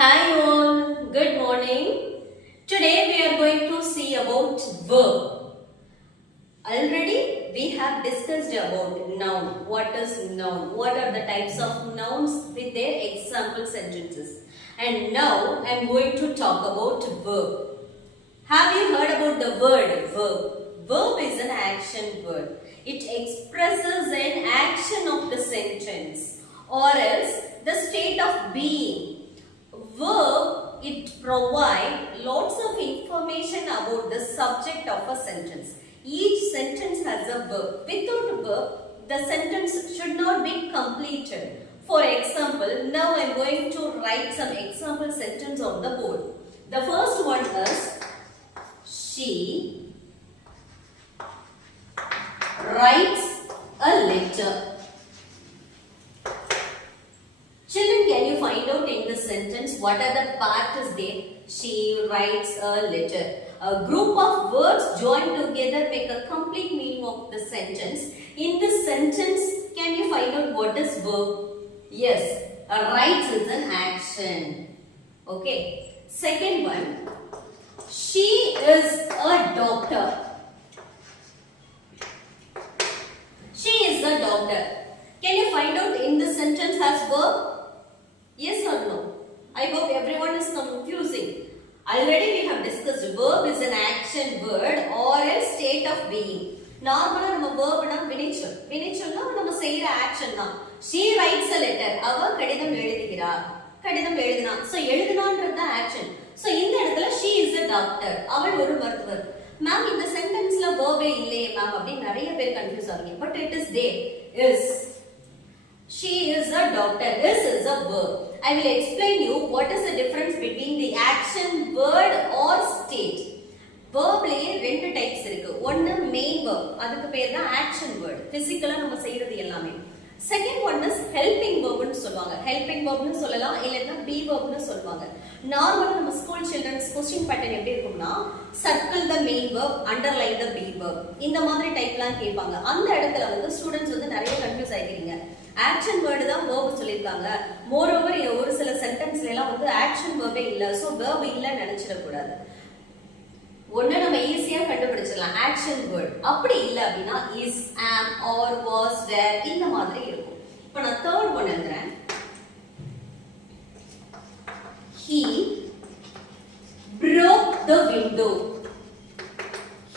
Hi all, good morning. Today we are going to see about verb. Already we have discussed about noun. What is noun? What are the types of nouns with their example sentences? And now I am going to talk about verb. Have you heard about the word verb? Verb is an action word. It expresses an action of the sentence or else the state of being. Verb, it provides lots of information about the subject of a sentence. Each sentence has a verb. Without a verb, the sentence should not be completed. For example, now I am going to write some example sentence on the board. The first one is, she writes a letter. Children, can you find out in this sentence what are the part is there? She writes a letter. A group of words joined together make a complete meaning of the sentence. In this sentence, can you find out what is verb? Yes, writes is an action. Okay. Second one, she is a doctor. She is a doctor. Can you find out in this sentence has verb? Yes or no? I hope everyone is confusing. Already we have discussed verb is an action word or a state of being. Normally நம்ம verb na வினைச்சொல். வினைச்சொல்னா நம்ம செய்யற action தான். She writes a letter. அவ கடிதம் எழுதுகிறார். கடிதம் எழுதினா. So எழுதினான்றது தான் action. So இந்த இடத்துல she is a doctor. அவள் ஒரு மருத்துவர். மேம் இந்த சென்டென்ஸ்ல verb இல்லையே மேம் அப்படி நிறைய பேர் கன்ஃபியூஸ் ஆகுங்க. But it is there. Is. She is a doctor. Is a verb. I will explain you what is the difference between the action word or state. Verb லயே ரெண்டு டைப்ஸ் இருக்கு. ஒன்னு main verb. அதுக்கு பேர் தான் action word. பிசிக்கலா நம்ம செய்யறது எல்லாமே. Second one is helping verb னு சொல்வாங்க. helping verb னு சொல்லலாம் இல்லனா be verb னு சொல்வாங்க. நார்மலா நம்ம ஸ்கூல் children's question pattern எப்படி இருக்கும்னா circle the main verb, underline the be verb. இந்த மாதிரி டைப்லாம் கேட்பாங்க. அந்த இடத்துல வந்து ஸ்டூடண்ட்ஸ் வந்து நிறைய கன்ஃபியூஸ் ஆகிக்கிறீங்க. ஆக்ஷன் வேர்டு தான் verb சொல்லிருக்காங்க. மோர் ஓவர் ஒரு சில சென்டென்ஸ்ல எல்லாம் வந்து ஆக்ஷன் வேர்பே இல்ல. சோ verb இல்ல நினைச்சிட கூடாது. ஒண்ணு நம்ம ஈஸியா கண்டுபிடிச்சிடலாம் ஆக்ஷன் வேர்ட். அப்படி இல்ல அப்படினா is, am, or, was, were இந்த மாதிரி இருக்கும். இப்போ நான் தேர்ட் ஒன் எழுதுறேன். He broke the window.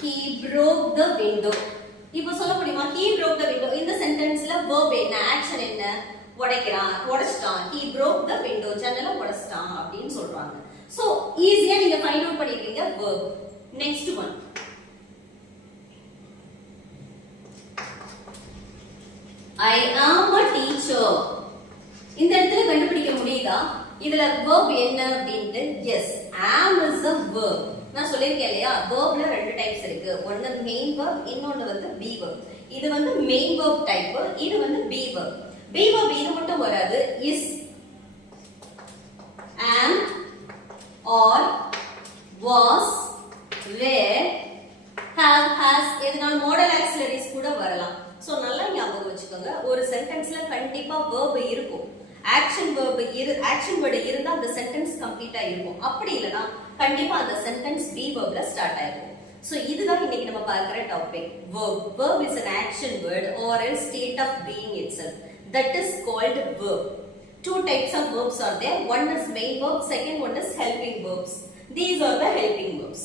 He broke the window. இப்போ சொல்ல முடியுமா he broke the window இந்த சென்டென்ஸ்ல verb என்ன ஆக்ஷன் என்ன உடைக்கிறான் உடைச்சிட்டான் he broke the window ஜன்னலை உடைச்சிட்டான் அப்படினு சொல்றாங்க சோ ஈஸியா நீங்க ஃபைண்ட் அவுட் பண்ணிடுவீங்க verb next one I am a teacher இந்த இடத்துல கண்டுபிடிக்க முடியுதா இதுல verb என்ன அப்படினு yes am is a verb நான் சொல்லிருக்கேன் இல்லையா verbல ரெண்டு டைப்ஸ் இருக்கு ஒன்னு main verb இன்னொன்னு வந்து be verb இது வந்து main verb டைப் இது வந்து be verb be verb இது மட்டும் வராது is am or was were have has இதனால மாடல் ஆக்ஸிலரிஸ் கூட வரலாம் சோ நல்லா ஞாபகம் வச்சுக்கோங்க ஒரு சென்டென்ஸ்ல கண்டிப்பா verb இருக்கும் ஆக்ஷன் வேர்ட் இருந்தா அந்த சென்டென்ஸ் கம்ப்ளீட்டா இருக்கும் அப்படி இல்லனா கண்டிப்பா அந்த சென்டென்ஸ் be verbல ஸ்டார்ட் ஆயிருக்கும் சோ இதுதான் இன்னைக்கு நம்ம பார்க்குற topic verb is an action word or a state of being itself that is called verb two types of verbs are there one is main verb second one is helping verbs these are the helping verbs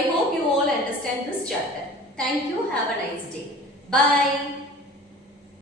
I hope you all understand this chapter thank you have a nice day bye